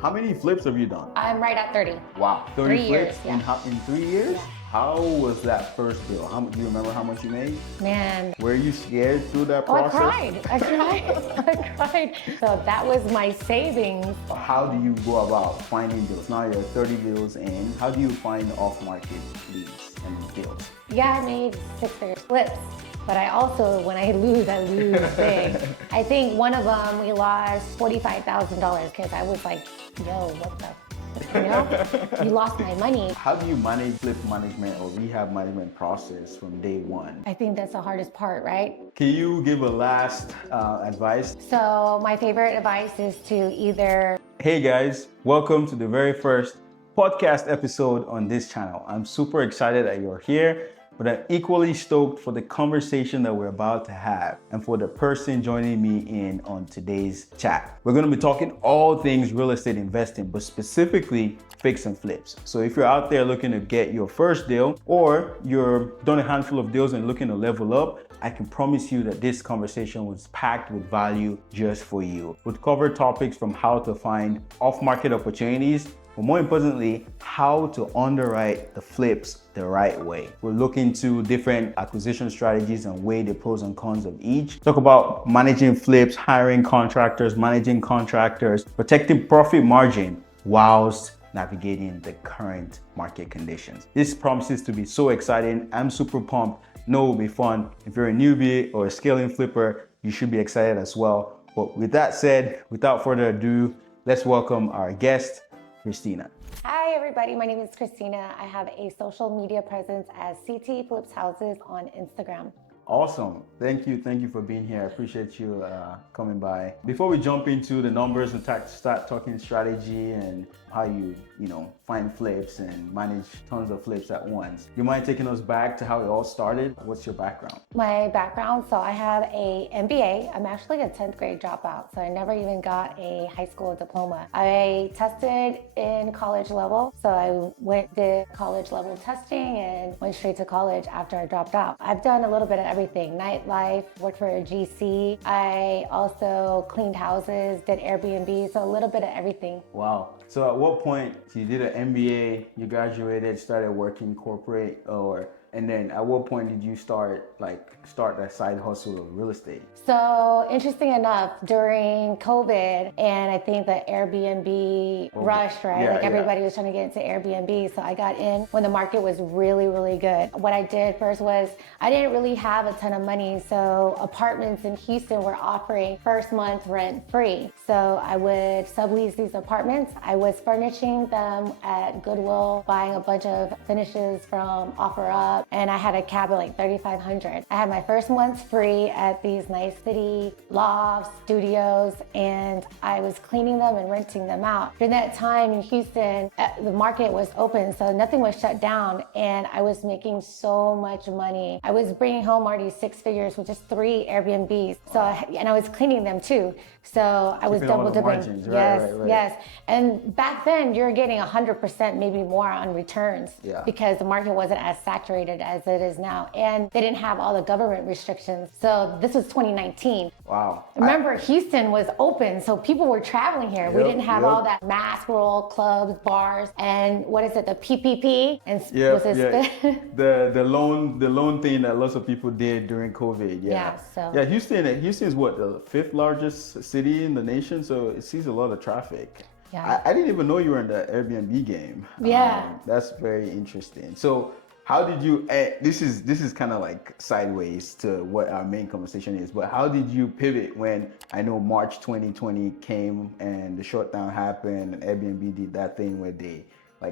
How many flips have you done? I'm right at 30. Wow, 30 3 years, flips yeah. in 3 years? Yeah. How was that first deal? Do you remember how much you made? Man, Were you scared through that oh, I process? cried. I cried. I cried. So that was my savings. How do you go about finding deals? Now you're 30 deals in. How do you find off-market leads and deals? Yeah, I made 6 figure flips. But I also, when I lose big. I think one of them, we lost $45,000 because I was like, yo, what the, you lost my money. How do you manage flip management or rehab management process from day one? I think that's the hardest part, right? Can you give a last advice? So my favorite advice is to either... Hey guys, welcome to the very first podcast episode on this channel. I'm super excited that you're here, but I'm equally stoked for the conversation that we're about to have and for the person joining me in on today's chat. We're going to be talking all things real estate investing, but specifically fix and flips. So if you're out there looking to get your first deal or you're done a handful of deals and looking to level up, I can promise you that this conversation was packed with value just for you. We'll cover topics from how to find off-market opportunities, but more importantly, how to underwrite the flips the right way. We'll look into different acquisition strategies and weigh the pros and cons of each. Talk about managing flips, hiring contractors, managing contractors, protecting profit margin whilst navigating the current market conditions. This promises to be so exciting. I'm super pumped. Know it will be fun. If you're a newbie or a scaling flipper, you should be excited as well. But with that said, without further ado, let's welcome our guest, Cristina. Hi everybody, my name is Cristina. I have a social media presence as CT Flips Houses on Instagram. Awesome. Thank you for being here. I appreciate you coming by. Before we jump into the numbers and start talking strategy and how you find flips and manage tons of flips at once, you mind taking us back to how it all started? What's your background? My background, so I have a MBA. I'm actually a 10th grade dropout, so I never even got a high school diploma. I tested in college level, so I did college level testing and went straight to college after I dropped out. I've done a little bit of everything: nightlife, worked for a GC. I also cleaned houses, did Airbnb, so a little bit of everything. Wow. So at what point you did an MBA, you graduated, started working corporate, and then at what point did you start that side hustle of real estate? So interesting enough, during COVID, and I think the Airbnb rush, right? Yeah, everybody was trying to get into Airbnb. So I got in when the market was really, really good. What I did first was I didn't really have a ton of money. So apartments in Houston were offering first month rent free. So I would sublease these apartments. I was furnishing them at Goodwill, buying a bunch of finishes from OfferUp, and I had a cab of like 3,500. I had my first month's free at these nice city lofts, studios, and I was cleaning them and renting them out. During that time in Houston, the market was open, so nothing was shut down, and I was making so much money. I was bringing home already 6 figures with just 3 Airbnbs. So, and I was cleaning them too. So I was double dipping. Yes, right. yes. And back then, you're getting 100%, maybe more on returns, because the market wasn't as saturated as it is now, and they didn't have all the government restrictions. So this was 2019. Wow. Remember, Houston was open, so people were traveling here. We didn't have all that mass rural clubs, bars, and what is it, the PPP? And the loan thing that lots of people did during COVID. Houston's what, the 5th largest city in the nation, so it sees a lot of traffic. Yeah. I didn't even know you were in the Airbnb game. Yeah. That's very interesting. So how did you, this is kind of like sideways to what our main conversation is, but how did you pivot when I know March 2020 came and the shutdown happened and Airbnb did that thing where they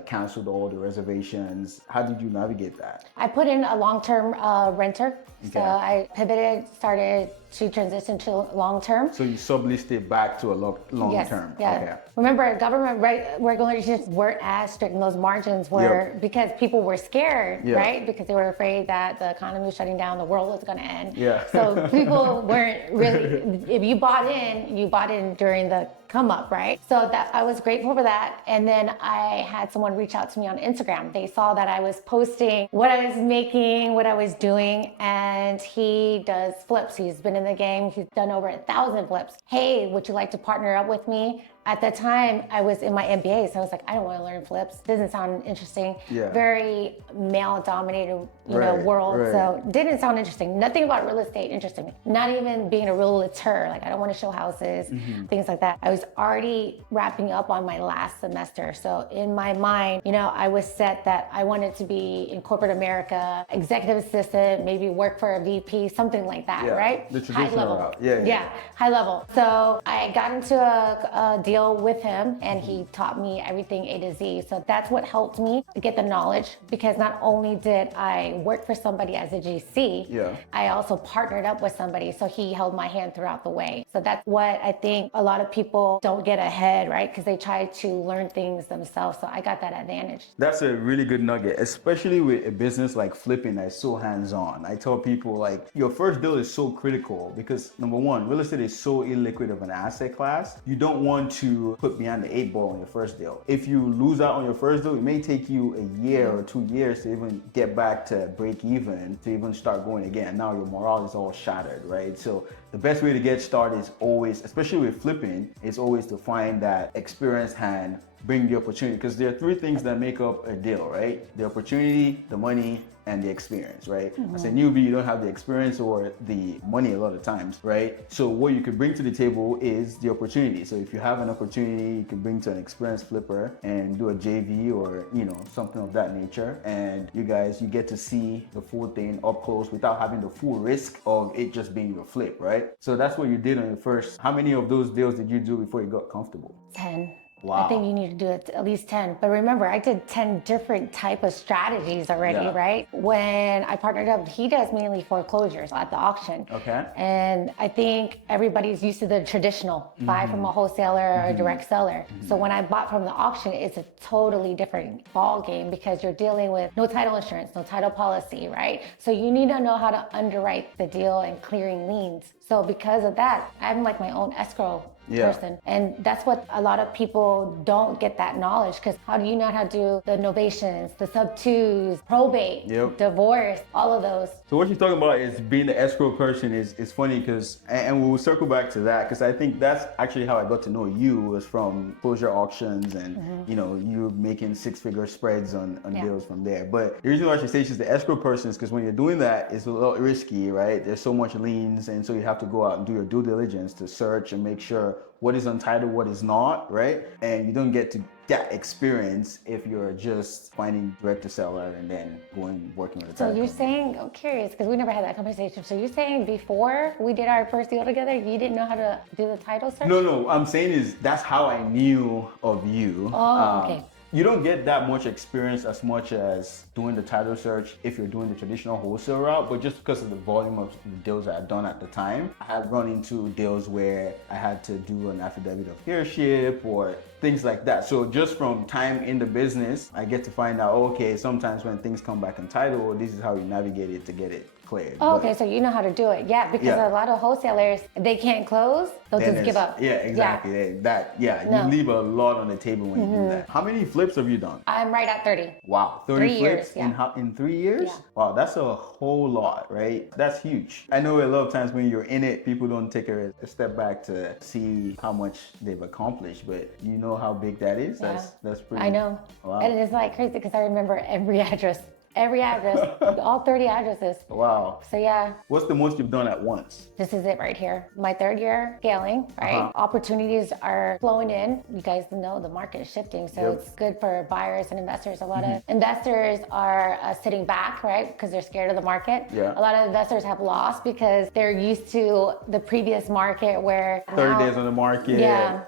canceled all the reservations? How did you navigate that? I put in a long-term renter. Okay. So I pivoted, started to transition to long-term. So you subleased it back to a long-term. Yeah. Okay. Remember, government regulations weren't as strict, and those margins were because people were scared, right? Because they were afraid that the economy was shutting down, the world was going to end. Yeah. So people weren't really, if you bought in during the come up, right? So that I was grateful for that. And then I had someone reach out to me on Instagram. They saw that I was posting what I was making, what I was doing, and he does flips. He's been in the game. He's done over 1,000 flips. Hey, would you like to partner up with me At the time, I was in my MBA, so I was like, I don't want to learn flips. Doesn't sound interesting. Yeah. Very male-dominated, world. Right. So didn't sound interesting. Nothing about real estate interested me. Not even being a realtor. Like I don't want to show houses, things like that. I was already wrapping up on my last semester. So in my mind, I was set that I wanted to be in corporate America, executive assistant, maybe work for a VP, something like that, right? The traditional high level. route. Yeah, high level. So I got into a deal with him and he taught me everything A to Z. So that's what helped me get the knowledge, because not only did I work for somebody as a GC, I also partnered up with somebody. So he held my hand throughout the way. So that's what I think a lot of people don't get ahead, right? Because they try to learn things themselves. So I got that advantage. That's a really good nugget, especially with a business like flipping that's so hands-on. I tell people like your first deal is so critical because number one, real estate is so illiquid of an asset class. You don't want to put behind the 8 ball on your first deal. If you lose out on your first deal, it may take you a year or 2 years to even get back to break even, to even start going again. Now your morale is all shattered, right? So the best way to get started is always, especially with flipping, is always to find that experienced hand, bring the opportunity, because there are 3 things that make up a deal, right? The opportunity, the money, and the experience, right? As a newbie, you don't have the experience or the money a lot of times, right? So what you could bring to the table is the opportunity. So if you have an opportunity, you can bring to an experienced flipper and do a JV or, something of that nature. And you get to see the full thing up close without having the full risk of it just being your flip, right? So that's what you did on your first. How many of those deals did you do before you got comfortable? 10. Wow. I think you need to do it at least 10. But remember, I did 10 different type of strategies already, right? When I partnered up, he does mainly foreclosures at the auction. Okay. And I think everybody's used to the traditional buy from a wholesaler or a direct seller. So when I bought from the auction, it's a totally different ball game because you're dealing with no title insurance, no title policy, right? So you need to know how to underwrite the deal and clearing liens. So because of that, I'm like my own escrow person. And that's what a lot of people don't get that knowledge, because how do you know how to do the novations, the sub-twos, probate, divorce, all of those. So what you're talking about is being the escrow person is funny because, and we'll circle back to that because I think that's actually how I got to know you, was from closure auctions and, you making 6-figure spreads on deals from there. But the reason why I should say she's the escrow person is because when you're doing that, it's a little risky, right? There's so much liens, and so you have to go out and do your due diligence to search and make sure what is untitled, what is not, right? And you don't get to that experience if you're just finding direct to seller and then working with a title. So you're saying, I'm curious, because we never had that conversation. So you're saying before we did our first deal together, you didn't know how to do the title search? No, I'm saying is that's how I knew of you. Oh, okay. You don't get that much experience as much as doing the title search if you're doing the traditional wholesale route, but just because of the volume of deals that I'd done at the time, I had run into deals where I had to do an affidavit of heirship or things like that. So just from time in the business, I get to find out, okay, sometimes when things come back in title, this is how you navigate it to get it cleared. Oh, okay, so you know how to do it. Yeah, because a lot of wholesalers, they can't close, they'll just give up. Yeah, exactly. You leave a lot on the table when you do that. How many flips have you done? I'm right at 30. Wow, 30 flips in 3 years? Yeah. Wow, that's a whole lot, right? That's huge. I know a lot of times when you're in it, people don't take a step back to see how much they've accomplished, but you know how big that is? Yeah. That's pretty. I know. Wow. And it's like crazy because I remember every address, all 30 addresses. Wow. So yeah. What's the most you've done at once? This is it right here. My 3rd year scaling, right? Opportunities are flowing in. You guys know the market is shifting, so it's good for buyers and investors. A lot of investors are sitting back, right? Because they're scared of the market. Yeah. A lot of investors have lost because they're used to the previous market where 30 days on the market,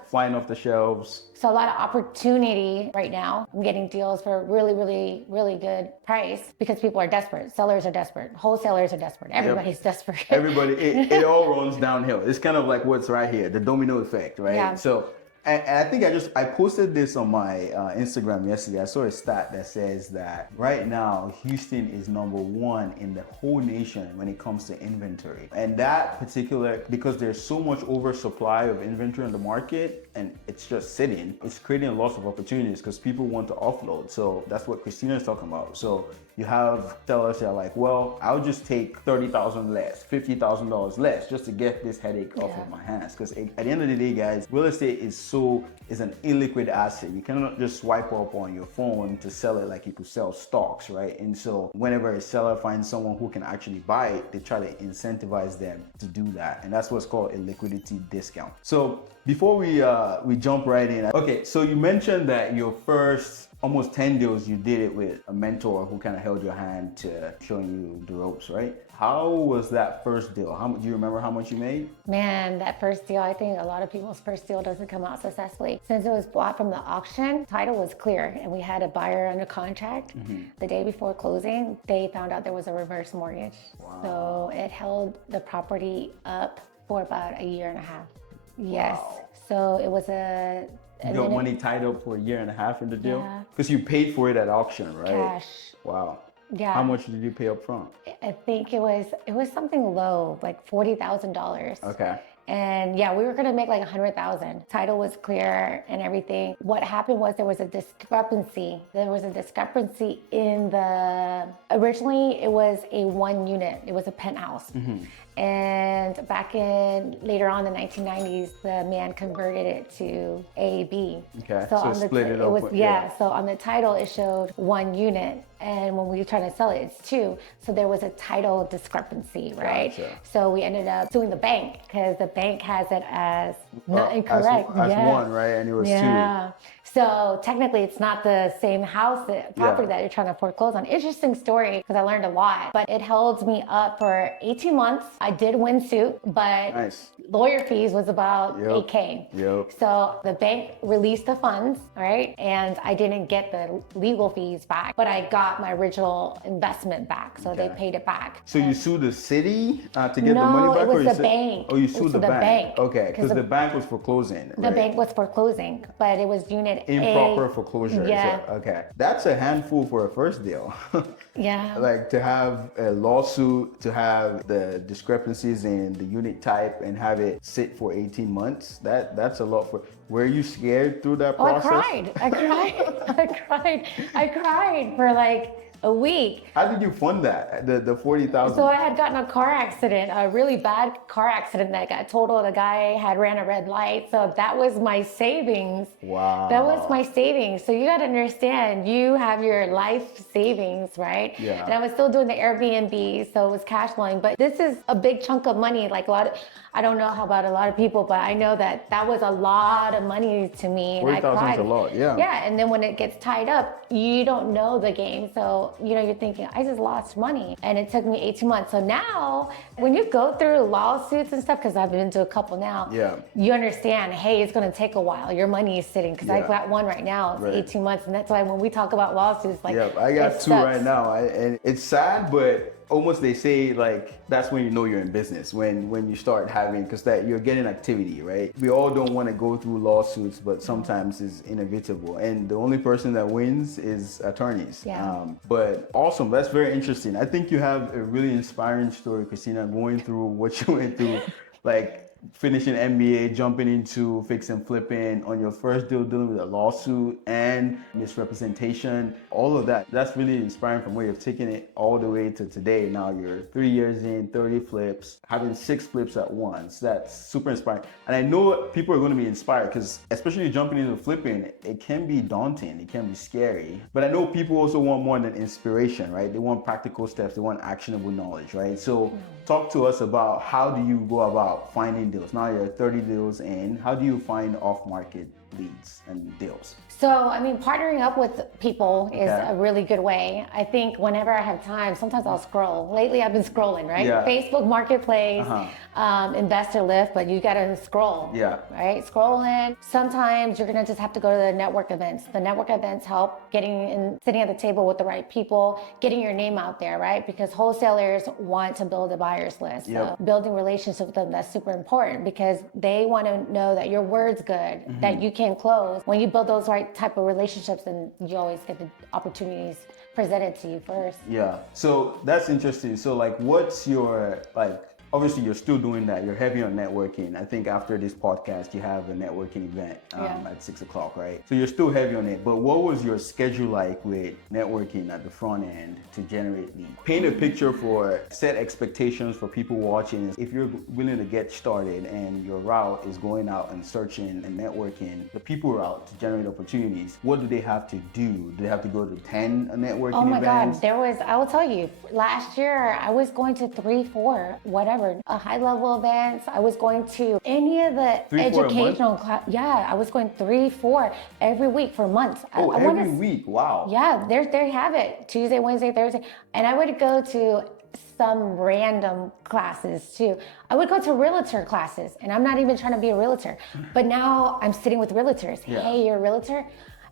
flying off the shelves. So a lot of opportunity right now. I'm getting deals for really, really, really good price because people are desperate. Sellers are desperate. Wholesalers are desperate. Everybody's desperate. Everybody, it all runs downhill. It's kind of like what's right here, the domino effect, right? Yeah. So, and I think I posted this on my Instagram yesterday. I saw a stat that says that right now, Houston is #1 in the whole nation when it comes to inventory. And that particular, because there's so much oversupply of inventory in the market and it's just sitting, it's creating lots of opportunities because people want to offload. So that's what Cristina is talking about. So you have sellers that are like, well, I'll just take $30,000 less, $50,000 less just to get this headache off of my hands. Because at the end of the day, guys, real estate is so is an illiquid asset. You cannot just swipe up on your phone to sell it like you could sell stocks, right? And so whenever a seller finds someone who can actually buy it, they try to incentivize them to do that. And that's what's called a liquidity discount. So before we jump right in, okay, so you mentioned that your first almost 10 deals, you did it with a mentor who kind of held your hand to showing you the ropes, right? How was that first deal? Do you remember how much you made? Man, that first deal, I think a lot of people's first deal doesn't come out successfully. Since it was bought from the auction, title was clear and we had a buyer under contract. The day before closing, they found out there was a reverse mortgage. Wow. So it held the property up for about a year and a half. Yes. Wow. So it was You got money tied up for a year and a half in the deal? Yeah. Because you paid for it at auction, right? Cash. Wow. Yeah. How much did you pay up front? I think it was something low, like $40,000. Okay. And yeah, we were gonna make like 100,000. Title was clear and everything. What happened was there was a discrepancy. In originally it was a 1 unit. It was a penthouse. And back later on in the 1990s, the man converted it to A, B. Okay, so so split it up. So on the title, it showed 1 unit. And when we were trying to sell it, it's 2. So there was a title discrepancy, right? Gotcha. So we ended up suing the bank because the bank has it as not incorrect. As 1, right? And it was 2. Yeah. So technically it's not the same house, property that you're trying to foreclose on. Interesting story because I learned a lot, but it held me up for 18 months. I did win suit, but Nice. lawyer fees was about $8K. Yep. So the bank released the funds, right? And I didn't get the legal fees back, but I got my original investment back. So they paid it back. So you sued the city to get the money back? No, it was the bank. Oh, you sued the bank. Okay, because the the bank was foreclosing. The bank was foreclosing, but it was unit Improper foreclosure. Yeah. So, okay. That's a handful for a first deal. Yeah. Like to have a lawsuit, to have the discrepancies in the unit type and have it sit for 18 months, that's a lot for. Were you scared through that process? I cried for like a week. How did you fund that? The 40,000? So I had gotten a car accident, a really bad car accident that got totaled. A guy had ran a red light. So that was my savings. Wow. That was my savings. So you got to understand, you have your life savings, right? Yeah. And I was still doing the Airbnb, so it was cash flowing. But this is a big chunk of money. Like I don't know how about a lot of people, but I know that was a lot of money to me. 40,000 is a lot, yeah. Yeah, and then when it gets tied up, you don't know the game. So, you're thinking, I just lost money. And it took me 18 months. So now, when you go through lawsuits and stuff, because I've been to a couple now, you understand, hey, it's going to take a while. Your money is sitting. Because I've got one right now. It's 18 months. And that's why when we talk about lawsuits, like, I got 2 right now. And it's sad, but almost they say like that's when you know you're in business, when you start having, because that you're getting activity, right? We all don't want to go through lawsuits, but sometimes it's inevitable, and the only person that wins is attorneys. But awesome, that's very interesting. I think you have a really inspiring story, Cristina, going through what you went through, like finishing MBA, jumping into fix and flipping on your first deal, dealing with a lawsuit and misrepresentation, all of that. That's really inspiring from where you've taken it all the way to today. Now you're 3 years in, 30 flips, having 6 flips at once. That's super inspiring. And I know people are going to be inspired because especially jumping into flipping, it can be daunting, it can be scary. But I know people also want more than inspiration, right? They want practical steps, they want actionable knowledge, right? So talk to us about how do you go about finding deals. Now you're 30 deals in. How do you find off-market leads and deals? So, partnering up with people is a really good way. I think whenever I have time, sometimes I'll scroll. Lately, I've been scrolling, right? Yeah. Facebook Marketplace, Investor Lift, but you got to scroll, right? Scrolling. Sometimes you're going to just have to go to the network events. The network events help sitting at the table with the right people, getting your name out there, right? Because wholesalers want to build a buyer's list. So building relationships with them, that's super important because they want to know that your word's good, that you can close. When you build those right type of relationships, and you always get the opportunities presented to you first. Yeah. So that's interesting. So like, what's your obviously you're still doing that. You're heavy on networking. I think after this podcast, you have a networking event at 6 o'clock, right? So you're still heavy on it. But what was your schedule like with networking at the front end to generate leads? Paint a picture for set expectations for people watching. If you're willing to get started and your route is going out and searching and networking, the people route to generate opportunities, what do they have to do? Do they have to go to 10 networking Oh my events? God, I will tell you, last year I was going to 3, 4, whatever, high level events. I was going to any of the 3, 4 a month? educational class. Yeah, I was going 3, 4 every week for months. Oh, every week, wow. Yeah, there you have it. Tuesday, Wednesday, Thursday. And I would go to some random classes too. I would go to realtor classes, and I'm not even trying to be a realtor, but now I'm sitting with realtors. Yeah. Hey, you're a realtor?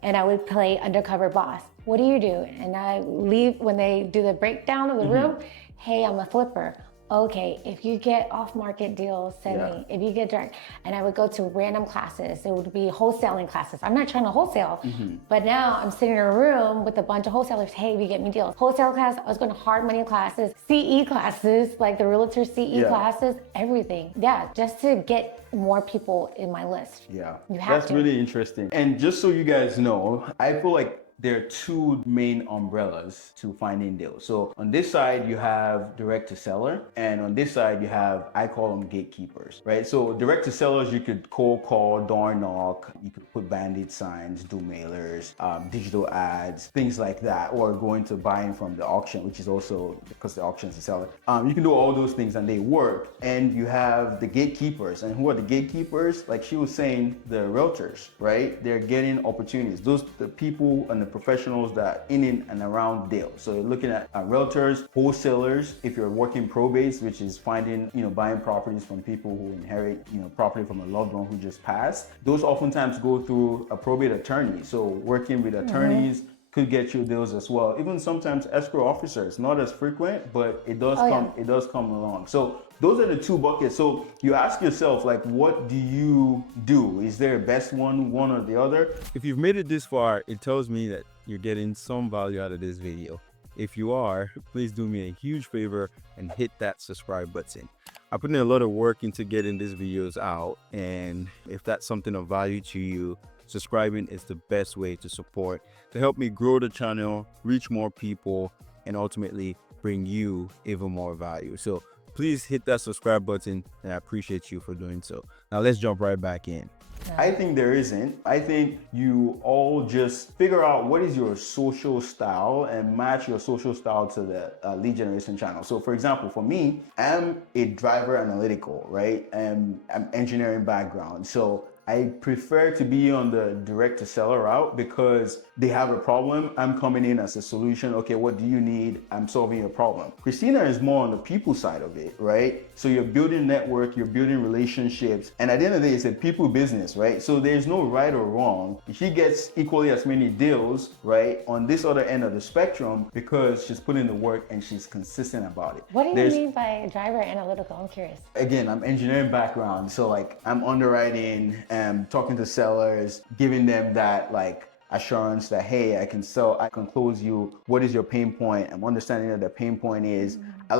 And I would play undercover boss. What do you do? And I leave when they do the breakdown of the room. Hey, I'm a flipper. Okay, if you get off-market deals, send me. If you get direct. And I would go to random classes. It would be wholesaling classes. I'm not trying to wholesale, but now I'm sitting in a room with a bunch of wholesalers. Hey, if you get me deals. Wholesale class, I was going to hard money classes, CE classes, like the realtor CE classes, everything. Yeah, just to get more people in my list. Yeah, you have that's to. really interesting. And just so you guys know, I feel like there are two main umbrellas to finding deals. So on this side, you have direct to seller, and on this side, you have, I call them gatekeepers, right? So direct to sellers, you could cold call, door knock, you could put bandit signs, do mailers, digital ads, things like that, or go into buying from the auction, which is also because the auction is a seller. You can do all those things and they work. And you have the gatekeepers. And who are the gatekeepers? Like she was saying, the realtors, right? They're getting opportunities. Those the people and the professionals that are in and around deals. So you're looking at realtors, wholesalers, if you're working probates, which is finding, buying properties from people who inherit, property from a loved one who just passed. Those oftentimes go through a probate attorney. So working with attorneys could get you deals as well. Even sometimes escrow officers, not as frequent, but it does it does come along. So those are the two buckets. So you ask yourself, like, what do you do? Is there a best one or the other? If you've made it this far, it tells me that you're getting some value out of this video. If you are, please do me a huge favor and hit that subscribe button. I put in a lot of work into getting these videos out, and if that's something of value to you, subscribing is the best way to support, to help me grow the channel, reach more people, and ultimately bring you even more value. So please hit that subscribe button, and I appreciate you for doing so. Now let's jump right back in. I think there isn't. I think you all just figure out what is your social style and match your social style to the lead generation channel. So for example, for me, I'm a driver analytical, right? I'm engineering background. So I prefer to be on the direct to seller route because they have a problem. I'm coming in as a solution. Okay, what do you need? I'm solving your problem. Cristina is more on the people side of it, right? So you're building network, you're building relationships. And at the end of the day, it's a people business, right? So there's no right or wrong. She gets equally as many deals, right? On this other end of the spectrum because she's putting the work and she's consistent about it. What do you mean by driver analytical? I'm curious. Again, I'm engineering background. So like I'm underwriting, talking to sellers, giving them that like assurance that, hey, I can sell, I can close you. What is your pain point? I'm understanding that the pain point is, I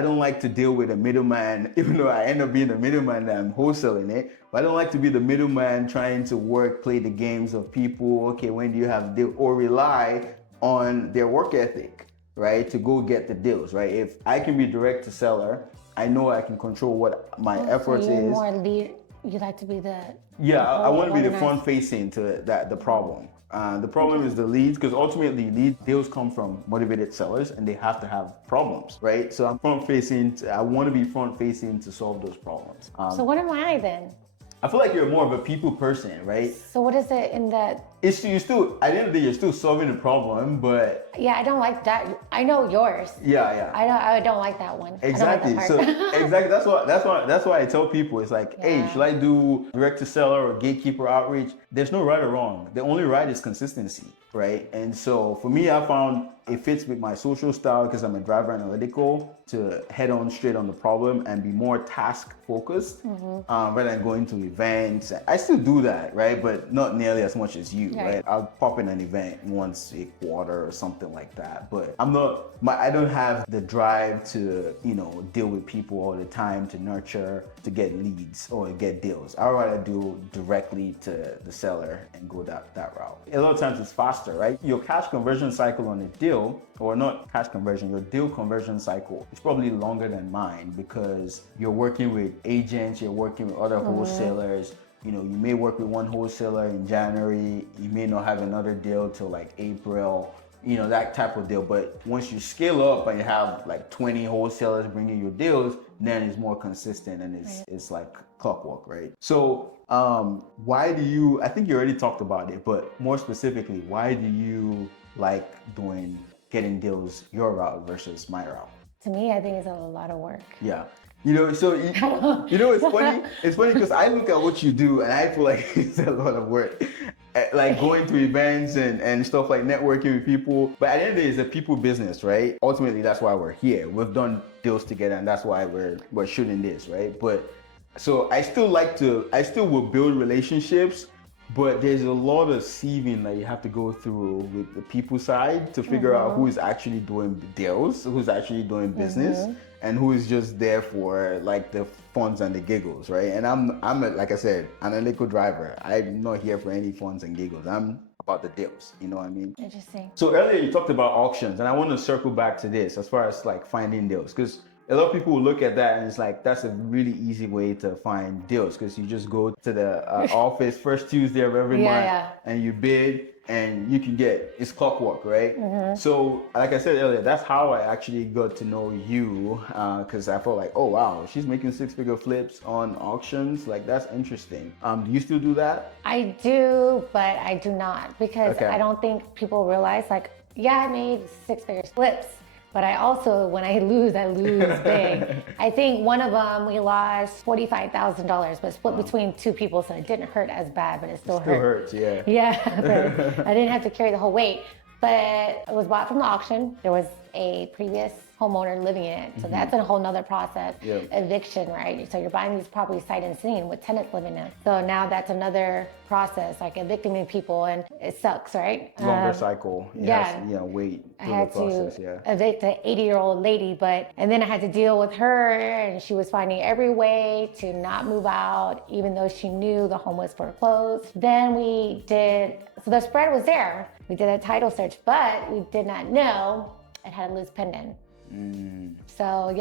don't like to deal with a middleman, even though I end up being the middleman that I'm wholesaling it. But I don't like to be the middleman trying to play the games of people. Okay, when do you have deal, or rely on their work ethic, right? To go get the deals, right? If I can be direct to seller, I know I can control what my efforts so you're is. More lead. You like to be the I want to be the front facing to the problem. The problem is the leads, because ultimately lead deals come from motivated sellers and they have to have problems, right? So I'm front facing. I want to be front facing to solve those problems. So what am I then? I feel like you're more of a people person, right? So what is it in that? It's you still at the end of the day you're still solving the problem, but Yeah, I don't like that. I know yours. yeah. I don't like that one. Exactly. I don't like that So part. exactly that's why I tell people it's like, hey, should I do direct to seller or gatekeeper outreach? There's no right or wrong. The only right is consistency, right? And so for me, I found it fits with my social style because I'm a driver analytical to head on straight on the problem and be more task focused rather than going to events. I still do that, right? But not nearly as much as you. right? I'll pop in an event once a quarter or something like that. But I don't have the drive to, deal with people all the time, to nurture, to get leads or get deals. I'd rather do directly to the seller and go that route. A lot of times it's faster, right? Your cash conversion cycle on a deal, or not cash conversion, your deal conversion cycle is probably longer than mine because you're working with agents, you're working with other wholesalers. You may work with one wholesaler in January, you may not have another deal till like April, that type of deal. But once you scale up and you have like 20 wholesalers bringing you deals, then it's more consistent and it's like clockwork, right? So why do you, I think you already talked about it, but more specifically, why do you like getting deals your route versus my route? To me, I think it's a lot of work. Yeah. It's funny. It's funny because I look at what you do and I feel like it's a lot of work. Like going to events and stuff, like networking with people. But at the end of the day, it's a people business, right? Ultimately, that's why we're here. We've done deals together and that's why we're shooting this, right? But so I still will build relationships, but there's a lot of sieving that you have to go through with the people side to figure out who is actually doing deals, who's actually doing business, and who is just there for like the funs and the giggles, right? And like I said, analytical driver. I'm not here for any funs and giggles. I'm about the deals, you know what I mean? Interesting. So earlier you talked about auctions, and I want to circle back to this as far as like finding deals, because a lot of people will look at that and it's like, that's a really easy way to find deals because you just go to the office first Tuesday of every month and you bid and you can it's clockwork, right? So like I said earlier, that's how I actually got to know you because I felt like, oh wow, she's making 6-figure flips on auctions. Like that's interesting. Do you still do that? I do, but I do not because I don't think people realize like, I made 6-figure flips. But I also, when I lose big. I think one of them, we lost $45,000, but split between 2 people, so it didn't hurt as bad, but it still hurt. Still hurts, yeah. Yeah, but I didn't have to carry the whole weight. But it was bought from the auction. There was a previous homeowner living in it. So that's a whole nother process. Yep. Eviction, right? So you're buying these properties sight unseen with tenants living in. So now that's another process, like evicting people, and it sucks, right? Longer cycle. Wait. I had to evict an 80-year-old lady, and then I had to deal with her, and she was finding every way to not move out, even though she knew the home was foreclosed. Then so the spread was there. We did a title search, but we did not know it had a liz pendant. So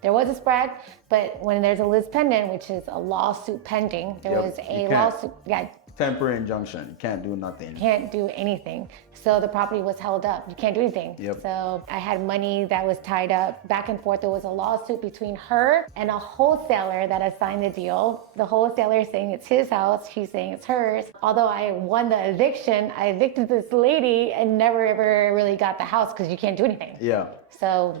there was a spread, but when there's a liz pendant, which is a lawsuit pending, there was a lawsuit. Temporary injunction. You can't do nothing. Can't do anything. So the property was held up. You can't do anything. Yep. So I had money that was tied up back and forth. There was a lawsuit between her and a wholesaler that assigned the deal. The wholesaler is saying it's his house. She's saying it's hers. Although I won the eviction, I evicted this lady and never ever really got the house because you can't do anything. Yeah. So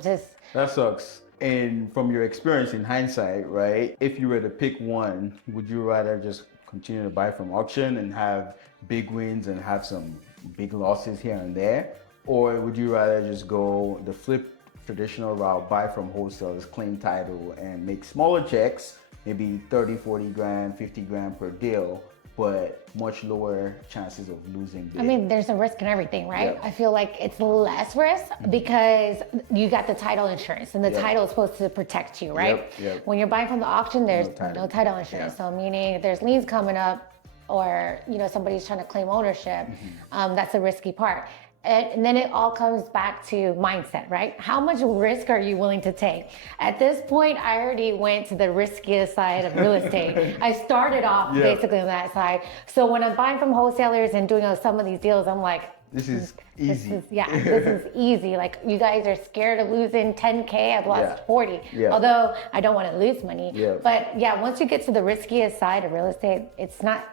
that sucks. And from your experience in hindsight, right? If you were to pick one, would you rather just continue to buy from auction and have big wins and have some big losses here and there? Or would you rather just go the flip traditional route, buy from wholesalers, claim title, and make smaller checks, maybe 30, 40 grand, 50 grand per deal, but much lower chances of losing big? I mean, there's a risk in everything, right? Yep. I feel like it's less risk because you got the title insurance, and the title is supposed to protect you, right? Yep. When you're buying from the auction, there's no title insurance. So meaning if there's liens coming up or somebody's trying to claim ownership, that's the risky part. And then it all comes back to mindset, right? How much risk are you willing to take? At this point, I already went to the riskiest side of real estate. I started off basically on that side. So when I'm buying from wholesalers and doing some of these deals, I'm like, this is easy. This is easy. Like, you guys are scared of losing 10K. I've lost 40. Yeah. Although I don't want to lose money. Yeah. But once you get to the riskiest side of real estate, it's not,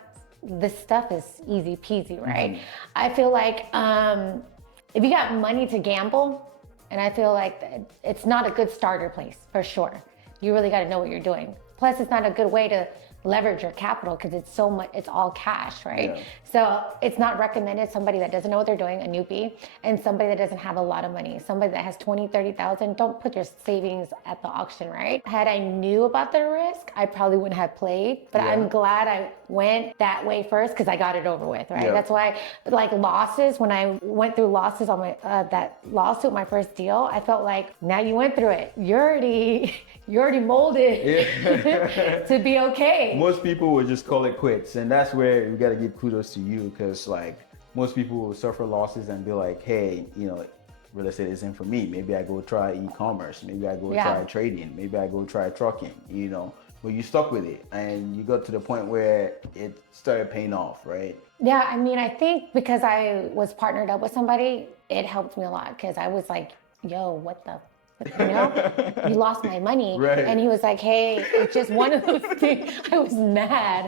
this stuff is easy peasy, right? I feel like if you got money to gamble, and I feel like it's not a good starter place for sure. You really got to know what you're doing. Plus, it's not a good way to leverage your capital because it's so much, it's all cash, right? Yeah. So it's not recommended. Somebody that doesn't know what they're doing, a newbie, and somebody that doesn't have a lot of money, somebody that has 20, 30,000, don't put your savings at the auction, right? Had I knew about the risk, I probably wouldn't have played, but I'm glad I went that way first because I got it over with, right? Yeah. That's why, like losses, when I went through losses on my that lawsuit, my first deal, I felt like now you went through it. You're already molded to be okay. Most people would just call it quits, and that's where we got to give kudos to you, because like most people will suffer losses and be like, hey, you know, real estate isn't for me. Maybe I go try e-commerce. Maybe I go try trading. Maybe I go try trucking, you know. But you stuck with it and you got to the point where it started paying off, right? Yeah, I mean, I think because I was partnered up with somebody, it helped me a lot because I was like, yo, what the, you know, you lost my money. Right. And he was like, hey, it's just one of those things. I was mad,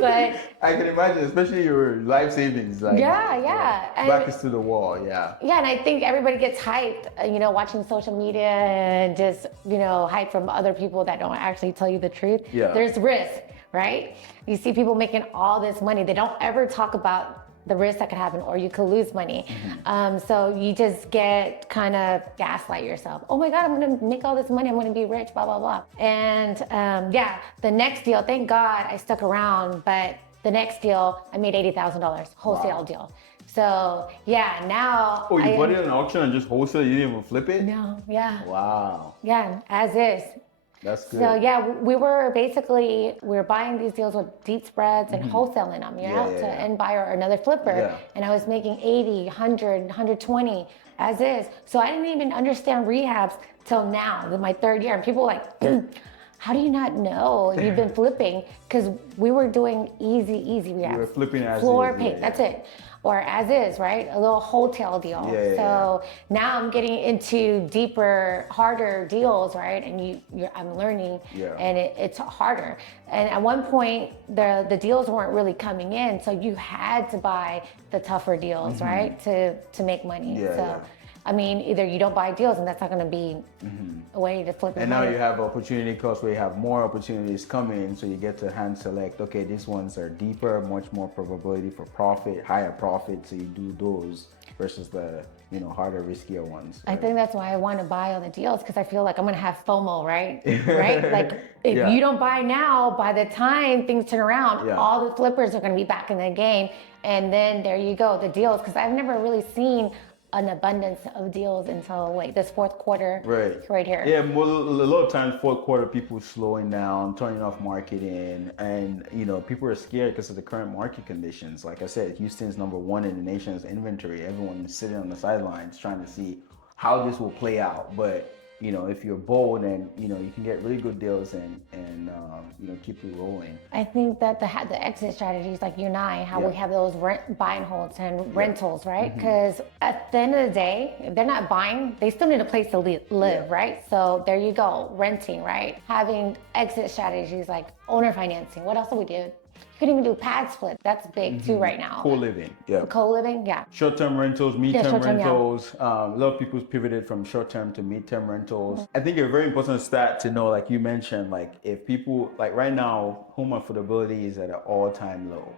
but I can imagine, especially your life savings, like yeah. back is to the wall, yeah. Yeah, and I think everybody gets hyped, you know, watching social media and just, you know, hype from other people that don't actually tell you the truth. Yeah. There's risk, right? You see people making all this money. They don't ever talk about the risk that could happen, or you could lose money. So you just get kind of gaslight yourself. Oh my God, I'm gonna make all this money. I'm gonna be rich, blah, blah, blah. And yeah, the next deal, thank God I stuck around, but the next deal, I made $80,000 wholesale deal. So yeah, now. Oh, you bought it at an auction and just wholesale, you didn't even flip it? No, yeah. Wow. Yeah, as is. That's good. So yeah, we were buying these deals with deep spreads and wholesaling them, you know, to end buyer or another flipper. Yeah. And I was making 80, 100, 120 as is. So I didn't even understand rehabs till now, my third year. And people were like, how do you not know you've been flipping? Because we were doing easy rehabs. You were flipping as floor is, paint, that's it. Or as is, right? A little wholesale deal. So now I'm getting into deeper, harder deals, right? And I'm learning, and it's harder. And at one point, the deals weren't really coming in, so you had to buy the tougher deals, right, to make money. I mean, either you don't buy deals, and that's not going to be a way to flip. And now you have opportunity cost where you have more opportunities coming, so you get to hand select. Okay, these ones are deeper, much more probability for profit, higher profit. So you do those versus the harder, riskier ones. Right? I think that's why I want to buy all the deals, because I feel like I'm going to have FOMO, right? Right? Like if you don't buy now, by the time things turn around, all the flippers are going to be back in the game, and then there you go, the deals. Because I've never really seen an abundance of deals until like this fourth quarter right here. Yeah, well, a lot of times fourth quarter people slowing down, turning off marketing, and people are scared because of the current market conditions. Like I said, Houston's #1 in the nation's inventory. Everyone is sitting on the sidelines trying to see how this will play out. But if you're bold and you can get really good deals and keep it rolling. I think that the exit strategies, like you and I, how we have those buy and holds and rentals, right? Because at the end of the day, if they're not buying, they still need a place to live, right? So there you go, renting, right? Having exit strategies like owner financing. What else do we do? You could even do pad split. That's big too right now. Co-living, Co-living, Short-term rentals, mid-term rentals. A lot of people pivoted from short-term to mid-term rentals. I think a very important stat to know, like you mentioned, like if people, like right now, home affordability is at an all-time low.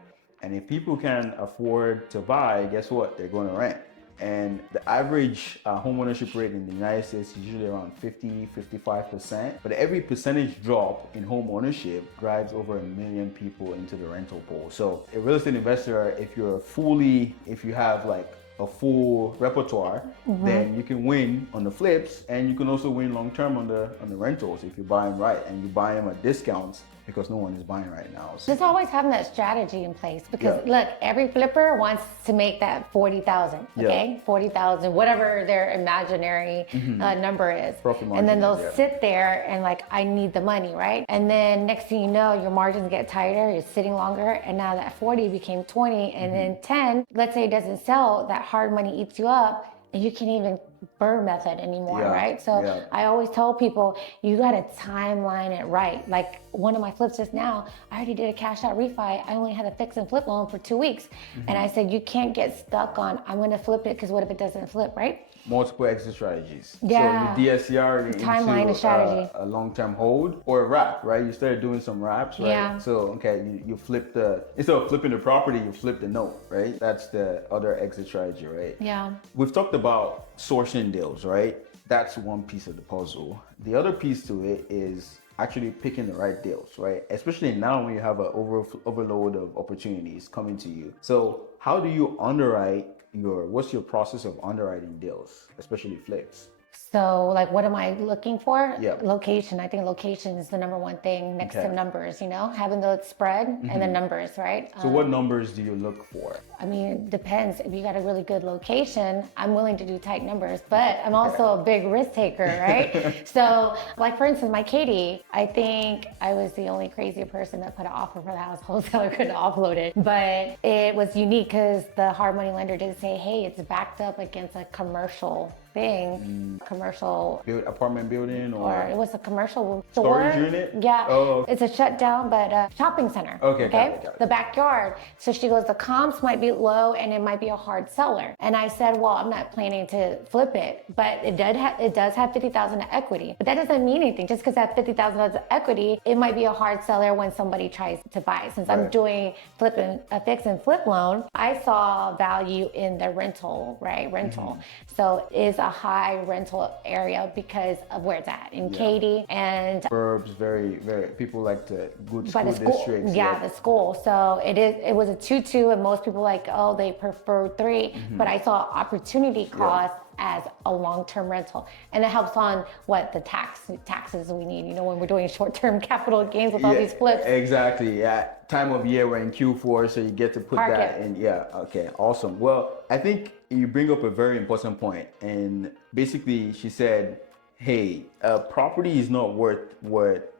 And if people can afford to buy, guess what? They're going to rent. And the average home ownership rate in the United States is usually around 50-55%. But every percentage drop in home ownership drives over 1 million people into the rental pool. So a real estate investor, if you have like a full repertoire, then you can win on the flips, and you can also win long term on the rentals if you buy them right and you buy them at discounts, because no one is buying right now. So. Just always having that strategy in place, because look, every flipper wants to make that 40,000, okay? 40,000, whatever their imaginary number is. Profit margin, and then they'll sit there and like, I need the money, right? And then next thing you know, your margins get tighter, you're sitting longer, and now that 40 became 20, and then 10, let's say it doesn't sell, that hard money eats you up, and you can't even burn method anymore, right? So I always tell people, you gotta timeline it right. Like one of my flips just now, I already did a cash out refi. I only had a fix and flip loan for 2 weeks. And I said, you can't get stuck on, I'm gonna flip it because what if it doesn't flip, right? Multiple exit strategies. Yeah. So you DSCR timeline into and strategy. A long-term hold or a wrap, right? You started doing some wraps, right? Yeah. So, you flip instead of flipping the property, you flip the note, right? That's the other exit strategy, right? Yeah. We've talked about sourcing deals, right? That's one piece of the puzzle. The other piece to it is actually picking the right deals, right? Especially now when you have an overload of opportunities coming to you. So how do you underwrite what's your process of underwriting deals, especially flips? So, like, what am I looking for? Yeah. Location. I think location is the number one thing next to Okay. numbers, having the spread and the numbers, right? So what numbers do you look for? I mean, it depends. If you got a really good location, I'm willing to do tight numbers, but I'm also a big risk taker, right? So, like, for instance, my Katie, I think I was the only crazy person that put an offer for the house. Wholesaler couldn't offload it. But it was unique because the hard money lender did say, hey, it's backed up against a commercial thing, commercial Apartment building or it was a commercial store. storage unit? Yeah, Oh, okay. It's a shutdown, but a shopping center. Okay, got it. The backyard. So she goes, the comps might be low and it might be a hard seller. And I said, well, I'm not planning to flip it, but it does have 50,000 of equity. But that doesn't mean anything. Just because it has 50,000 of equity, it might be a hard seller when somebody tries to buy. Since I'm doing a fix and flip loan, I saw value in the rental, right? Rental. So it's a high rental area because of where it's at in Katy and suburbs, very, very, people like the good by school the school. districts. Yeah, the school. So it was a 2-2 and most people like, oh, they prefer 3, but I saw opportunity cost as a long-term rental, and it helps on what the taxes we need, when we're doing short-term capital gains with all these flips. Exactly. Yeah, time of year we're in Q4, so you get to put that in. Yeah. Okay. Awesome. Well, I think you bring up a very important point, and basically she said, hey, a property is not worth what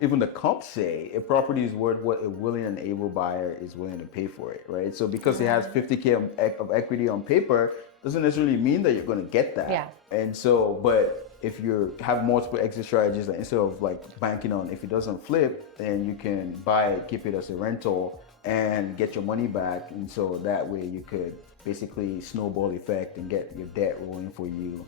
even the comps say. A property is worth what a willing and able buyer is willing to pay for it, right? So because it has 50K of equity on paper doesn't necessarily mean that you're going to get that. Yeah. And so, but if you have multiple exit strategies, like instead of like banking on if it doesn't flip, then you can buy it, keep it as a rental, and get your money back. And so that way you could basically snowball effect and get your debt rolling for you,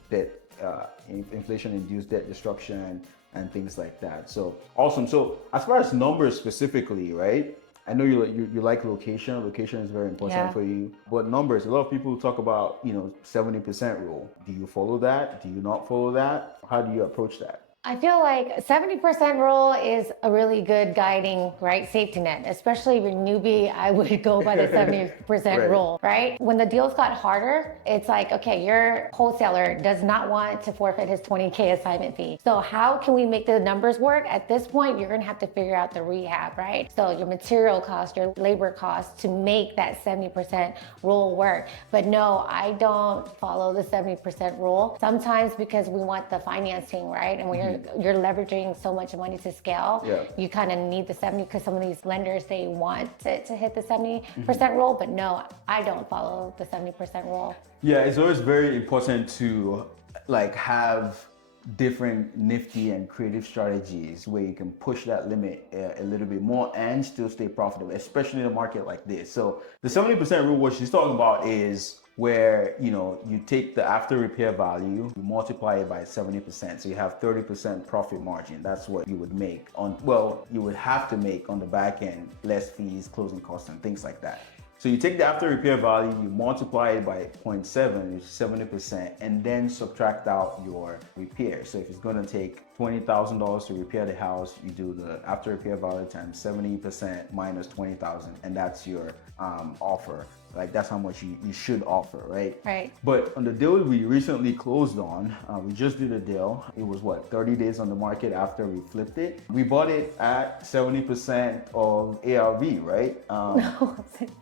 inflation-induced debt destruction and things like that. So awesome. So as far as numbers specifically, right? I know you like location. Location is very important for you. But numbers, a lot of people talk about 70% rule. Do you follow that? Do you not follow that? How do you approach that? I feel like 70% rule is a really good guiding, right, safety net. Especially if you're newbie, I would go by the 70% rule, right? When the deals got harder, it's like, okay, your wholesaler does not want to forfeit his 20K assignment fee. So how can we make the numbers work? At this point, you're gonna have to figure out the rehab, right? So your material cost, your labor cost to make that 70% rule work. But no, I don't follow the 70% rule. Sometimes because we want the financing, right? And when you're leveraging so much money to scale, you kind of need the 70 because some of these lenders, they want it to hit the 70% rule, but no, I don't follow the 70% rule. Yeah, it's always very important to have different nifty and creative strategies where you can push that limit a little bit more and still stay profitable, especially in a market like this. So the 70% rule, what she's talking about is where you take the after repair value, you multiply it by 70%, so you have 30% profit margin. That's what you would make you would have to make on the back end, less fees, closing costs, and things like that. So you take the after repair value, you multiply it by 0.7, which is 70%, and then subtract out your repair. So if it's going to take $20,000 to repair the house, you do the after repair value times 70% minus 20,000, and that's your offer. Like that's how much you should offer, right? Right. But on the deal we recently closed on, we just did a deal. It was 30 days on the market after we flipped it. We bought it at 70% of ARV, right?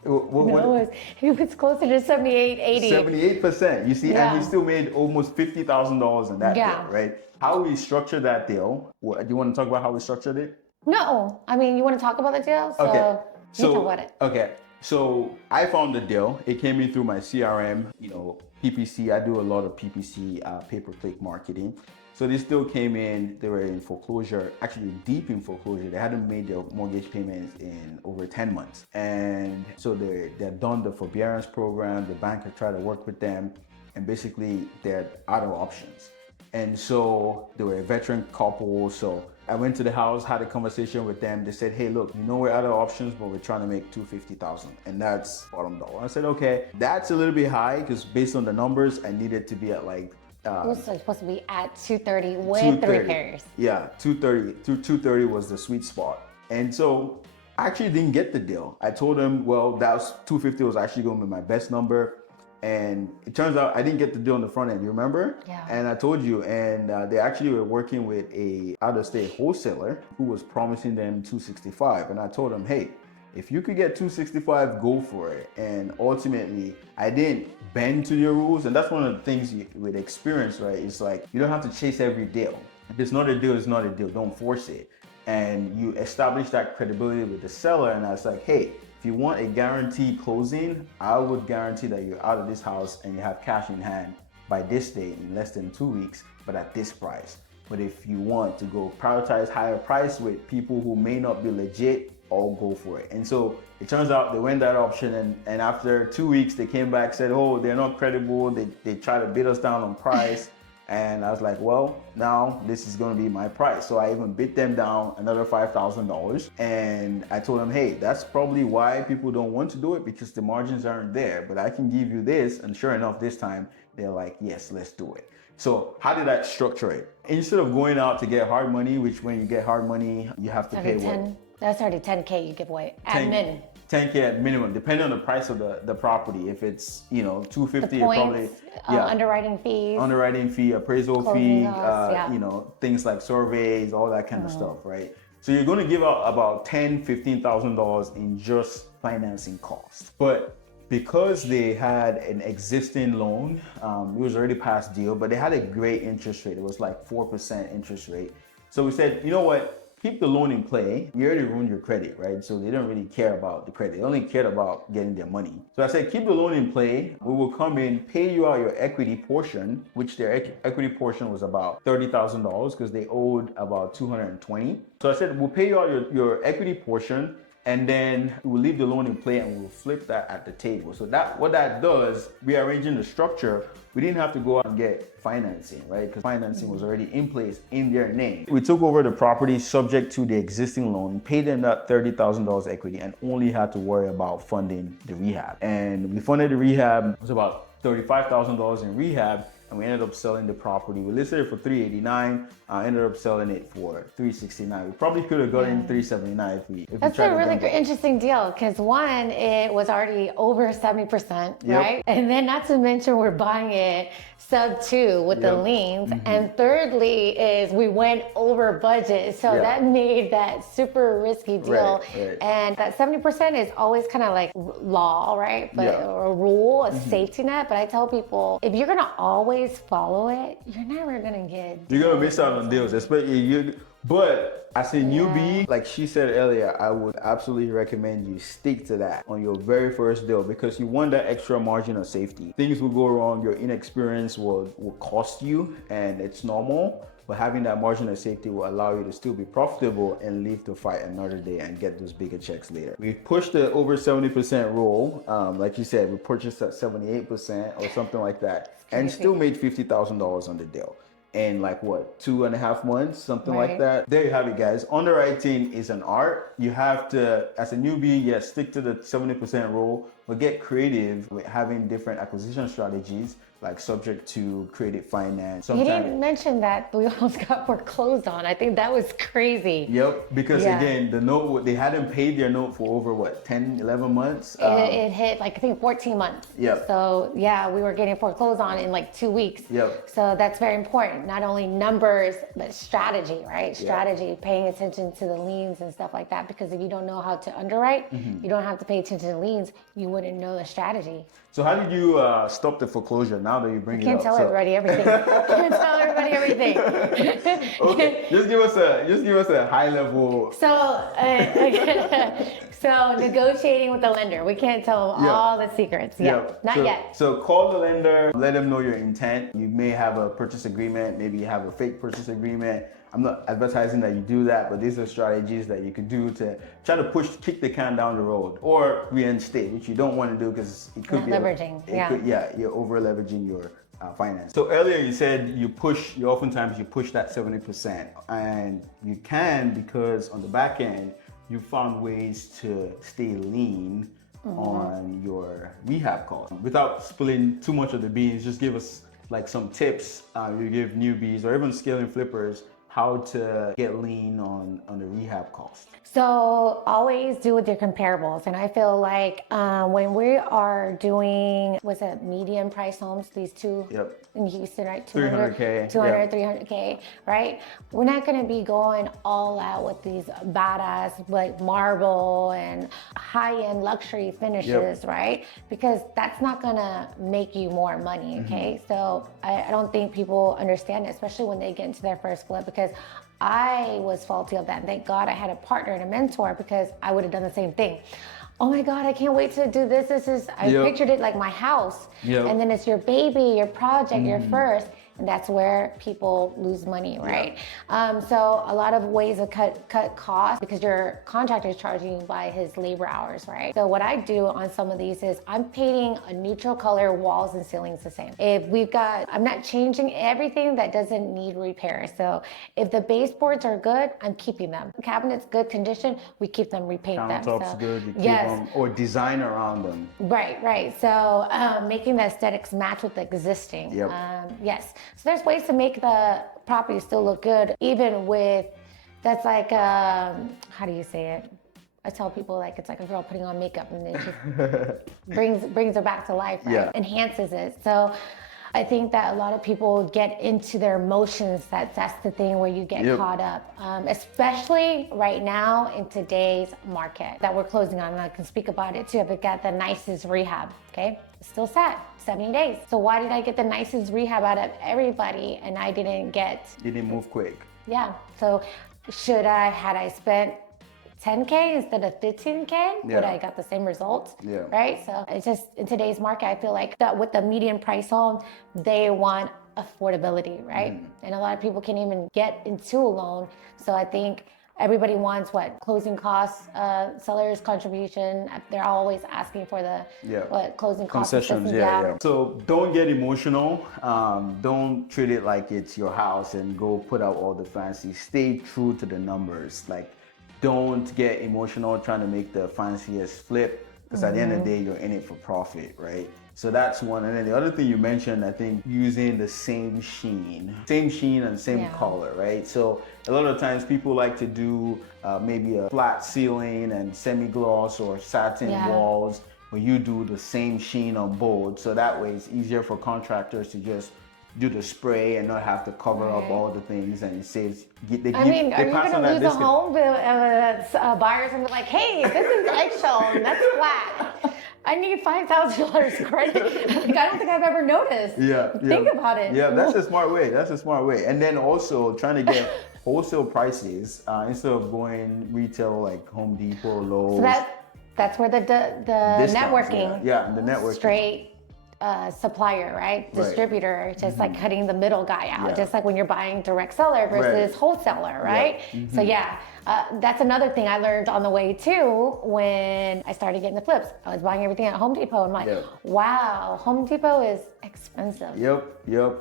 It was closer to 78, 80. 78%, you see, and we still made almost $50,000 in that deal, right? How we structured that deal, do you want to talk about how we structured it? No, I mean, you want to talk about the deal? So okay. You talk about it. Okay. So I found the deal. It came in through my CRM, PPC. I do a lot of PPC, pay-per-click marketing. So this deal came in, they were in foreclosure, actually deep in foreclosure. They hadn't made their mortgage payments in over 10 months. And so they're done the forbearance program. The bank had tried to work with them, and basically they're out of options. And so they were a veteran couple. So I went to the house, had a conversation with them. They said, hey, look, we're out of options, but we're trying to make $250,000. And that's bottom dollar. I said, okay, that's a little bit high because based on the numbers, I needed to be at It was supposed to be at 230 with the repairs. Yeah, 230 through 230 was the sweet spot. And so I actually didn't get the deal. I told him, well, that was 250 was actually going to be my best number. And it turns out I didn't get the deal on the front end. You remember? Yeah. And I told you, and they actually were working with a out-of-state wholesaler who was promising them 265. And I told them, hey, if you could get 265, go for it. And ultimately, I didn't bend to your rules. And that's one of the things with experience, right? It's like, you don't have to chase every deal. If it's not a deal, it's not a deal. Don't force it. And you establish that credibility with the seller. And I was like, hey, if you want a guaranteed closing, I would guarantee that you're out of this house and you have cash in hand by this date in less than 2 weeks, but at this price. But if you want to go prioritize higher price with people who may not be legit, I'll go for it. And so it turns out they went that option, and after 2 weeks they came back, said, oh, they're not credible, they try to bid us down on price. And I was like, well, now this is going to be my price. So I even bid them down another $5,000. And I told them, hey, that's probably why people don't want to do it, because the margins aren't there. But I can give you this. And sure enough, this time they're like, yes, let's do it. So how did I structure it? Instead of going out to get hard money, which when you get hard money, you have to pay what? That's already 10K you give away at min. 10K at minimum, depending on the price of the property. If it's, 250, The points, probably, underwriting fees. Underwriting fee, appraisal Closing fee, costs, things like surveys, all that kind of stuff, right? So you're going to give out about $10,000-$15,000 in just financing costs. But because they had an existing loan, it was already past due, but they had a great interest rate. It was like 4% interest rate. So we said, you know what? Keep the loan in play. You already ruined your credit, right? So they don't really care about the credit. They only cared about getting their money. So I said, keep the loan in play. We will come in, pay you out your equity portion, which their equity portion was about $30,000 because they owed about $220. So I said, we'll pay you out your equity portion, and then we'll leave the loan in play and we'll flip that at the table. So what that does, rearranging the structure, we didn't have to go out and get financing, right? Because financing was already in place in their name. We took over the property subject to the existing loan, paid them that $30,000 equity, and only had to worry about funding the rehab. And we funded the rehab. It was about $35,000 in rehab. And we ended up selling the property. We listed it for $389. Ended up selling it for $369. We probably could have gotten $379 if we That's tried a really to interesting deal, because one, it was already over 70%, Yep. right? And then not to mention we're buying it sub 2 with the liens. And thirdly is we went over budget. So that made that super risky deal. Right. And that 70% is always kind of like law, right? But or a rule, a safety net. But I tell people, if you're gonna always follow it, you're never gonna get You're gonna miss out on deals, especially you. But as a newbie, like she said earlier, I would absolutely recommend you stick to that on your very first deal, because you want that extra margin of safety. Things will go wrong, your inexperience will cost you, and it's normal. But having that margin of safety will allow you to still be profitable and live to fight another day and get those bigger checks later. We pushed the over 70% rule. Like you said, we purchased at 78% or something like that, and still made $50,000 on the deal. In like what, 2.5 months, something like that. There you have it, guys. Underwriting is an art. You have to, as a newbie, yes, stick to the 70% rule, but get creative with having different acquisition strategies, like subject to creative finance. You didn't mention that we almost got foreclosed on. I think that was crazy. Yep, because again, the note, they hadn't paid their note for over what, 10, 11 months? It hit like, I think 14 months. Yep. So yeah, we were getting foreclosed on in like 2 weeks. Yep. So that's very important. Not only numbers, but strategy, right? Strategy, paying attention to the liens and stuff like that. Because if you don't know how to underwrite, you don't have to pay attention to liens, you wouldn't know the strategy. So how did you stop the foreclosure now that you bring it up? Can't tell everybody everything. Can't tell everybody everything. Okay, just give us a high level. So negotiating with the lender. We can't tell all the secrets. Not yet. So call the lender, let them know your intent. You may have a purchase agreement, maybe you have a fake purchase agreement. I'm not advertising that you do that, but these are strategies that you could do to try to kick the can down the road, or reinstate, which you don't want to do because it could be leveraging. You're over leveraging your finance. So earlier you said oftentimes you push that 70%, and you can because on the back end you found ways to stay lean on your rehab costs. Without spilling too much of the beans, just give us like some tips you give newbies or even scaling flippers how to get lean on the rehab cost? So always do with your comparables. And I feel like when we are doing, was it medium price homes, these two in Houston, right? 300K. 300K, right? We're not going to be going all out with these badass like marble and high-end luxury finishes, right? Because that's not going to make you more money, okay? So I don't think people understand it, especially when they get into their first flip, because I was faulty of that. And thank God I had a partner and a mentor, because I would have done the same thing. Oh my God, I can't wait to do this. I pictured it like my house. And then it's your baby, your project, your first. And that's where people lose money, right? So a lot of ways to cut costs, because your contractor is charging you by his labor hours, right? So what I do on some of these is I'm painting a neutral color, walls and ceilings the same. I'm not changing everything that doesn't need repair. So if the baseboards are good, I'm keeping them. The cabinets, good condition, we keep them, repaint them. Countertops good, you keep them, or design around them. Right. So making the aesthetics match with the existing. Yes. So there's ways to make the property still look good, even with, that's like, how do you say it? I tell people like it's like a girl putting on makeup and it just brings her back to life, right? Enhances it. So I think that a lot of people get into their emotions. That's the thing where you get caught up, especially right now in today's market that we're closing on. And I can speak about it too. I've got the nicest rehab, okay? It's still sat 70 days. So why did I get the nicest rehab out of everybody and I didn't get? You didn't move quick. Yeah. So had I spent 10K instead of 15K, would I got the same results? Right? So it's just, in today's market, I feel like that with the median price home, they want affordability, right? And a lot of people can't even get into a loan. So I think everybody wants closing costs, seller's contribution. They're always asking for the closing costs. Concessions, So don't get emotional. Don't treat it like it's your house and go put out all the fancy. Stay true to the numbers. Like, don't get emotional trying to make the fanciest flip, because at the end of the day, you're in it for profit, right? So that's one. And then the other thing you mentioned, I think, using the same sheen and same color, right? So a lot of times people like to do maybe a flat ceiling and semi-gloss or satin walls, where you do the same sheen on both. So that way it's easier for contractors to just do the spray and not have to cover up all the things, and it saves. Are you going to lose a home buyers and be like, hey, this is eggshell and that's flat. I need $5,000 credit. Like, I don't think I've ever noticed. Think about it. That's a smart way. And then also trying to get wholesale prices instead of going retail like Home Depot, Lowe's. So that's where the networking. The networking. Straight supplier, right? Distributor, just like cutting the middle guy out, just like when you're buying direct seller versus wholesaler, right? So that's another thing I learned on the way too when I started getting the flips. I was buying everything at Home Depot. I'm like, wow, Home Depot is expensive.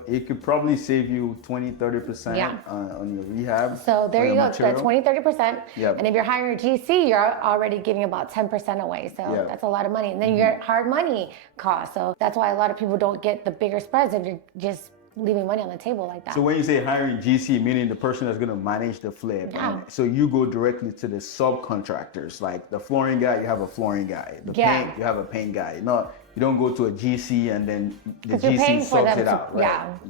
It could probably save you 20-30% on your rehab. So there you go, the 20-30%. And if you're hiring a GC, you're already giving about 10% away. So that's a lot of money. And then your hard money cost. So that's why a lot of people don't get the bigger spreads if you're just leaving money on the table like that. So when you say hiring GC, meaning the person that's going to manage the flip, so you go directly to the subcontractors, like the flooring guy, you have a flooring guy. The paint, you have a paint guy. No, you don't go to a GC and then the GC subs it out.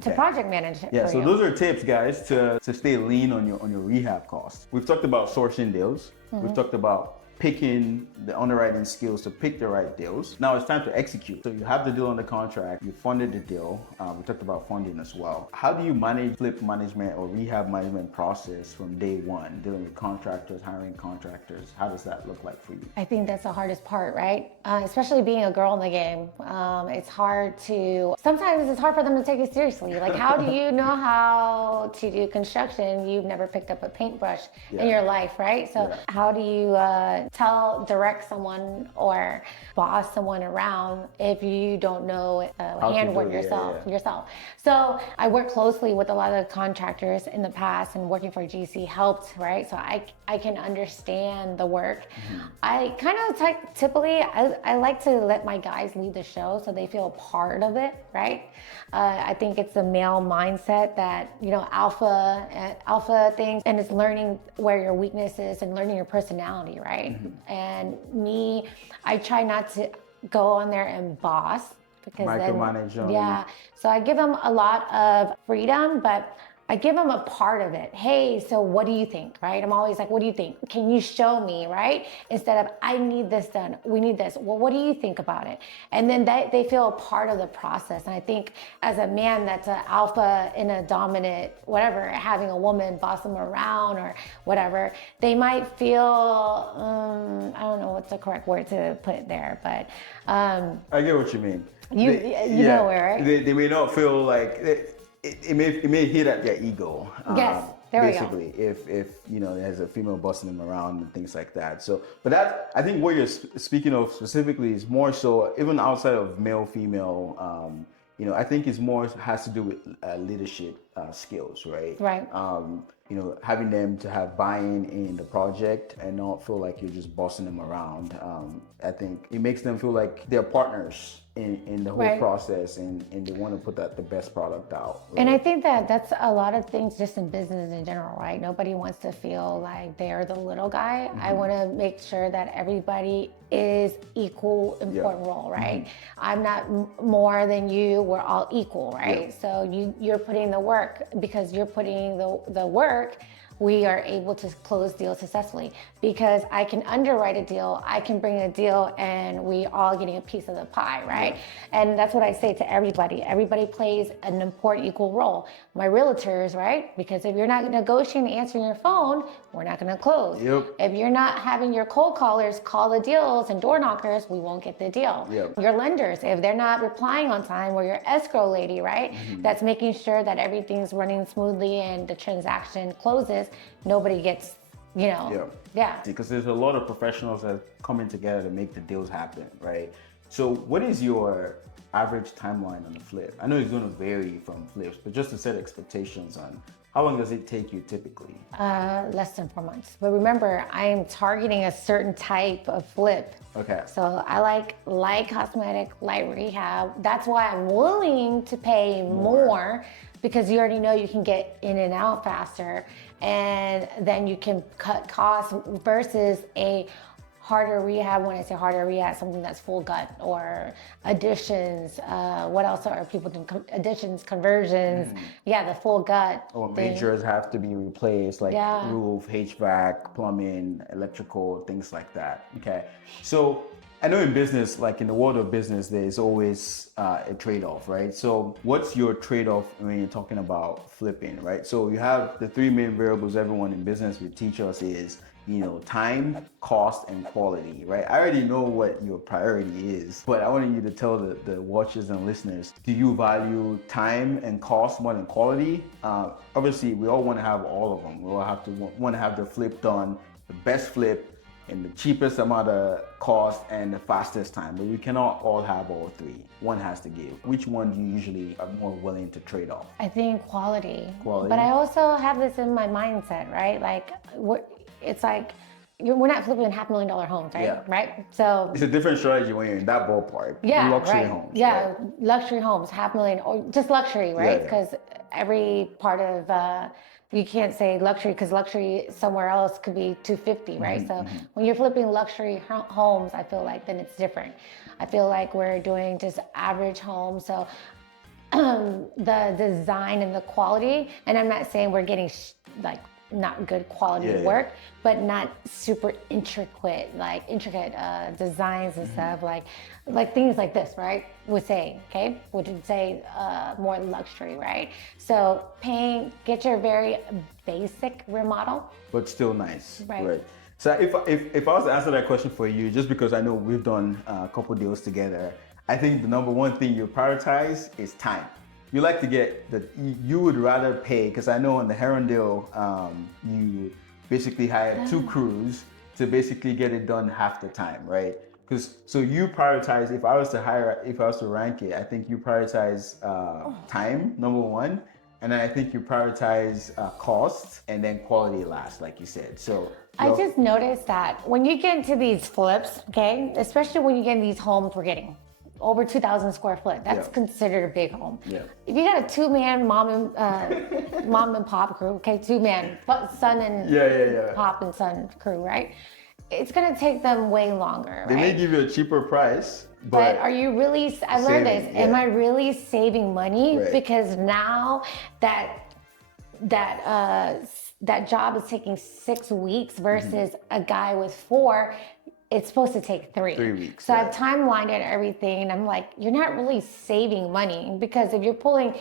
To project manage it. So those are tips, guys, to stay lean on your rehab costs. We've talked about sourcing deals. We've talked about picking the underwriting skills to pick the right deals. Now it's time to execute. So you have the deal on the contract, you funded the deal. We talked about funding as well. How do you manage flip management or rehab management process from day one, dealing with contractors, hiring contractors? How does that look like for you? I think that's the hardest part, right? Especially being a girl in the game. Sometimes it's hard for them to take it seriously. Like, how do you know how to do construction? You've never picked up a paintbrush in your life, right? So how do you direct someone or boss someone around if you don't know handwork yourself. So I work closely with a lot of contractors in the past, and working for GC helped, right? So I can understand the work. I kind of typically I like to let my guys lead the show so they feel part of it, right? I think it's a male mindset that, alpha things, and it's learning where your weakness is and learning your personality, right? And me, I try not to go on there and boss, because micromanage them. Yeah, so I give them a lot of freedom, but I give them a part of it. Hey, so what do you think, right? I'm always like, what do you think? Can you show me, right? Instead of, I need this done, we need this. Well, what do you think about it? And then they feel a part of the process. And I think as a man that's an alpha in a dominant, whatever, having a woman boss them around or whatever, they might feel, I don't know what's the correct word to put there, but. I get what you mean. You know where, right? They may not feel like, it may hit at their ego. Yes, there basically, we go. If there's a female bossing them around and things like that. So, but that, I think what you're speaking of specifically is more so even outside of male female. I think it's more has to do with leadership skills, right? Right. Having them to have buy-in in the project and not feel like you're just bossing them around. I think it makes them feel like they're partners in the whole process, and they want to put the best product out. Right? And I think that's a lot of things just in business in general, right? Nobody wants to feel like they're the little guy. I want to make sure that everybody is equal, important role, right? I'm not more than you, we're all equal, right? So you're putting the work, because you're putting the work, we are able to close deals successfully, because I can underwrite a deal, I can bring a deal, and we all getting a piece of the pie, right? And that's what I say to everybody. Everybody plays an important equal role. My realtors, right? Because if you're not negotiating, answering your phone, we're not going to close. If you're not having your cold callers call the deals and door knockers, we won't get the deal. Your lenders, if they're not replying on time, or your escrow lady, right? That's making sure that everything's running smoothly and the transaction closes, nobody gets, because there's a lot of professionals that are coming together to make the deals happen, right? So what is your average timeline on the flip? I know it's going to vary from flips, but just to set expectations on how long does it take you typically? Less than 4 months. But remember, I am targeting a certain type of flip. Okay. So I like light cosmetic, light rehab. That's why I'm willing to pay more, because you already know you can get in and out faster, and then you can cut costs versus a harder rehab. When I say harder rehab, something that's full gut, or additions. What else are people doing? Additions, conversions. The full gut. Or majors have to be replaced, like roof, HVAC, plumbing, electrical, things like that. Okay. So I know in business, like in the world of business, there's always a trade-off, right? So what's your trade-off when you're talking about flipping, right? So you have the three main variables everyone in business would teach us is, time, cost, and quality, right? I already know what your priority is, but I wanted you to tell the watchers and listeners, do you value time and cost more than quality? Obviously, we all want to have all of them. We all want to have the flip done, the best flip, in the cheapest amount of cost and the fastest time, but we cannot all have all three. One has to give. Which one do you usually are more willing to trade off? I think quality. But I also have this in my mindset, right? Like, it's like, we're not flipping $500,000 homes, right? Right? So it's a different strategy when you're in that ballpark. Luxury homes. Luxury homes, $500,000, or just luxury, right? Because every part of you can't say luxury, because luxury somewhere else could be 250, right? So when you're flipping luxury homes, I feel like then it's different. I feel like we're doing just average homes. So the design and the quality, and I'm not saying we're getting not good quality work, but not super intricate designs and stuff, like things like this, right? Would say more luxury, right? So get your very basic remodel, but still nice, right? So if I was to answer that question for you, just because I know we've done a couple deals together, I think the number one thing you prioritize is time. You like to get you would rather pay, because I know in the Heron deal, you basically hired two crews to basically get it done half the time, right? Because so you prioritize. If I was to rank it, I think you prioritize time number one, and then I think you prioritize cost, and then quality last, like you said. So I just noticed that when you get into these flips, okay, especially when you get in these homes we're getting over 2,000 square foot, that's considered a big home. Yeah. If you got a two-man mom and pop crew, okay, two-man, son and pop and son crew, right? It's gonna take them way longer, right? They may give you a cheaper price, but are you really, I learned this, am I really saving money? Right. Because now that job is taking 6 weeks versus a guy with 4, it's supposed to take 3. 3 weeks. So I've timelined it and everything, and I'm like, you're not really saving money, because if you're pulling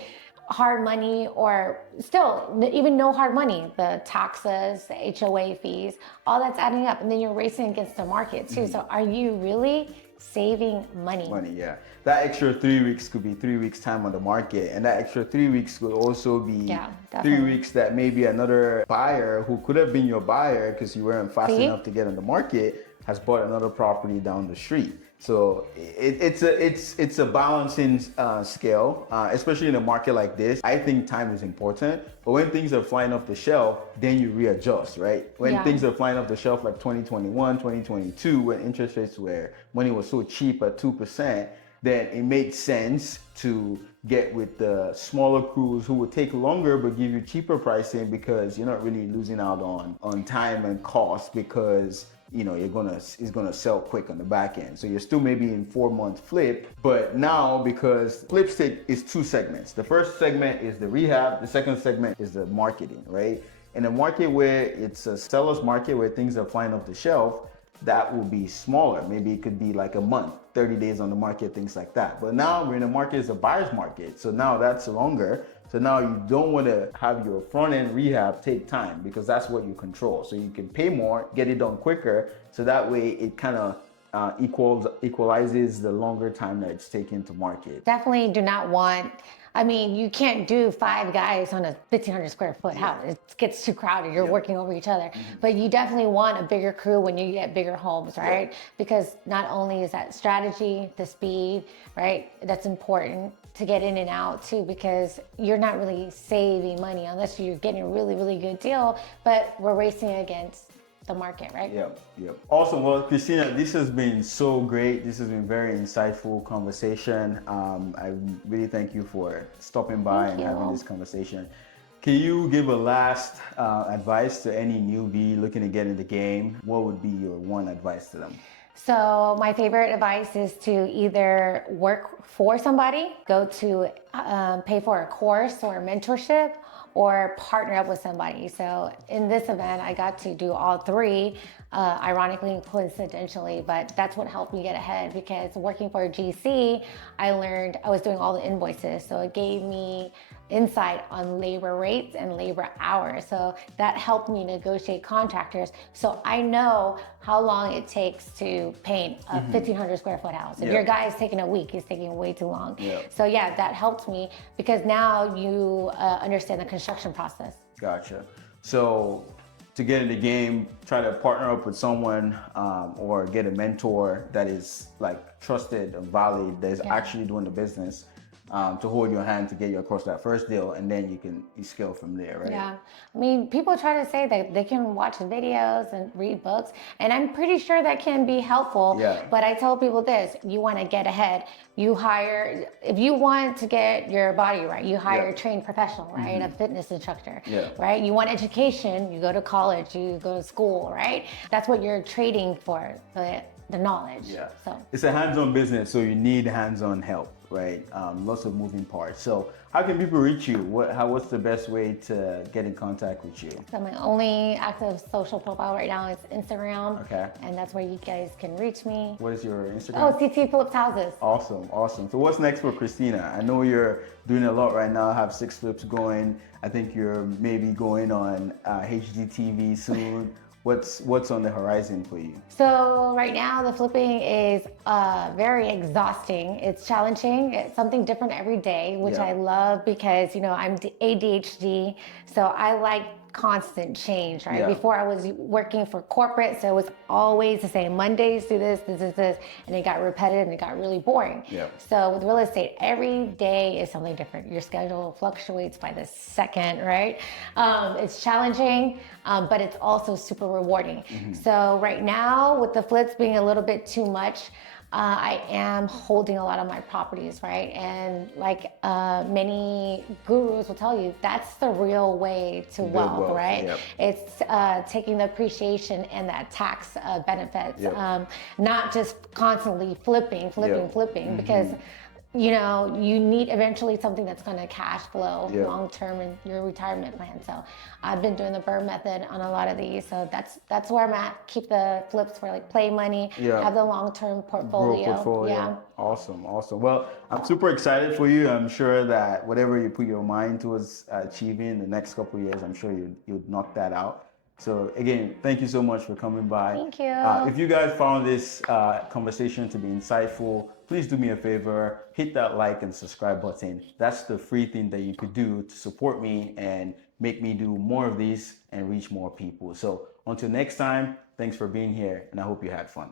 hard money, or still even no hard money, the taxes, the HOA fees, all that's adding up, and then you're racing against the market too. So are you really saving money? Yeah. That extra 3 weeks could be 3 weeks time on the market, and that extra 3 weeks could also be 3 weeks that maybe another buyer who could have been your buyer because you weren't fast enough to get on the market has bought another property down the street. So it's a balancing scale, especially in a market like this. I think time is important, but when things are flying off the shelf, then you readjust, right? When things are flying off the shelf like 2021, 2022, when interest rates money was so cheap at 2%, then it makes sense to get with the smaller crews who will take longer but give you cheaper pricing, because you're not really losing out on time and cost, because it's gonna sell quick on the back end. So you're still maybe in 4-month flip, but now because flips is 2 segments. The first segment is the rehab, the second segment is the marketing, right? In a market where it's a seller's market where things are flying off the shelf, that will be smaller. Maybe it could be like a month, 30 days on the market, things like that. But now we're in a market, it's a buyer's market. So now that's longer. So now you don't want to have your front end rehab take time, because that's what you control. So you can pay more, get it done quicker. So that way it kind of equalizes the longer time that it's taken to market. Definitely do not want, you can't do 5 guys on a 1,500 square foot house. It gets too crowded. You're working over each other. But you definitely want a bigger crew when you get bigger homes, right? Because not only is that strategy, the speed, right? That's important to get in and out too, because you're not really saving money unless you're getting a really, really good deal. But we're racing against the market, right? Yep. Awesome. Well, Cristina, this has been so great. This has been very insightful conversation. I really thank you for stopping by and having this conversation. Can you give a last advice to any newbie looking to get in the game? What would be your one advice to them? So my favorite advice is to either work for somebody, go to pay for a course or a mentorship, or partner up with somebody. So in this event, I got to do all 3, ironically and coincidentally, but that's what helped me get ahead, because working for a GC, I learned I was doing all the invoices. So it gave me insight on labor rates and labor hours. So that helped me negotiate contractors. So I know how long it takes to paint a 1,500 square foot house. If your guy is taking a week, he's taking way too long. So that helped me, because now you understand the construction process. Gotcha. So to get in the game, try to partner up with someone or get a mentor that is like trusted and valid, that is actually doing the business, to hold your hand to get you across that first deal, and then you scale from there, right? Yeah. People try to say that they can watch videos and read books, and I'm pretty sure that can be helpful. But I tell people this: you want to get ahead. If you want to get your body right, you hire a trained professional, right? A fitness instructor, right? You want education, you go to college, you go to school, right? That's what you're trading for, the knowledge. So it's a hands-on business, so you need hands-on help, right? Lots of moving parts. So how can people reach you? What's the best way to get in contact with you? So my only active social profile right now is Instagram. Okay. And that's where you guys can reach me. What is your Instagram? Oh, CT Flips Houses. Awesome. So what's next for Cristina? I know you're doing a lot right now, have 6 flips going. I think you're maybe going on HGTV soon. What's on the horizon for you? So right now the flipping is very exhausting. It's challenging. It's something different every day, which I love, because I'm ADHD. So I like constant change, right? Yeah. Before I was working for corporate, so it was always the same. Mondays do this, and it got repetitive and it got really boring. Yeah. So with real estate, every day is something different. Your schedule fluctuates by the second, right? It's challenging, but it's also super rewarding. So right now, with the flips being a little bit too much, I am holding a lot of my properties, right? And like many gurus will tell you, that's the real way to wealth, right? Yep. It's taking the appreciation and that tax benefits, Yep. not just constantly flipping, Yep. because you know, you need eventually something that's going to cash flow Yeah. long term in your retirement plan. So I've been doing the Burr method on a lot of these. So that's where I'm at. Keep the flips for like play money. Yeah. Have the long term portfolio. Yeah. Awesome. Well, I'm super excited for you. I'm sure that whatever you put your mind towards achieving in the next couple of years, I'm sure you'd knock that out. So again, thank you so much for coming by. Thank you. If you guys found this conversation to be insightful, please do me a favor, hit that like and subscribe button. That's the free thing that you could do to support me and make me do more of these and reach more people. So until next time, thanks for being here, and I hope you had fun.